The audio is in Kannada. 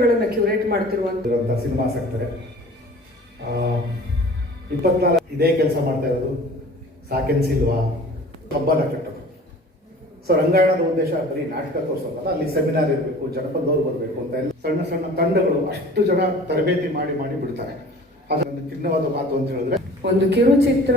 ಚಿತ್ರಗಳನ್ನು ಕ್ಯೂರೇಟ್ ಮಾಡ್ತಿರುವಂಥ ಸಿನಿಮಾಸ್ ಆಗ್ತಾರೆ. 24 ಇದೇ ಕೆಲಸ ಮಾಡ್ತಾ ಇರೋದು. ಸಾಕೆನ್ ಸಿಲ್ವಾ ಹಬ್ಬನ ಕಟ್ಟೋದು. ಸೊ ರಂಗಾಯಣದ ಉದ್ದೇಶ ಬರೀ ನಾಟಕ ತೋರಿಸೋದಲ್ಲ, ಅಲ್ಲಿ ಸೆಮಿನಾರ್ ಇರಬೇಕು, ಜನಪದದವ್ರು ಬರಬೇಕು ಅಂತ ಎಲ್ಲ ಸಣ್ಣ ಸಣ್ಣ ತಂಡಗಳು ಅಷ್ಟು ಜನ ತರಬೇತಿ ಮಾಡಿ ಬಿಡ್ತಾರೆ. ಅದೊಂದು ಚಿನ್ನವಾದ ಮಾತು ಅಂತ ಹೇಳಿದ್ರೆ, ಒಂದು ಕಿರುಚಿತ್ರ